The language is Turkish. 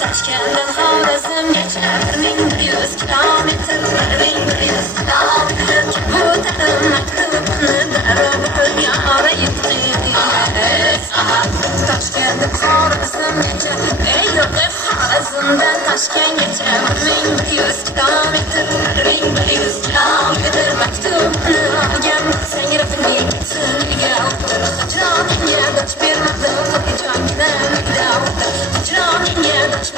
Taşkentdan Xorazmgacha 1100 kilometr, 1100 kilometr. Bu tadim maktubni darrov yora yetqizamiz. Toshkentdan Xorazmgacha, ey yo'q Xorazmdan Toshkentgacha 1100 kilometr, 1100 kilometr. Maktubni olgan sangrafni yetsin uyga o'tir. Joningga dosh bermadim, joningdan uyda o'tir. Joningga dosh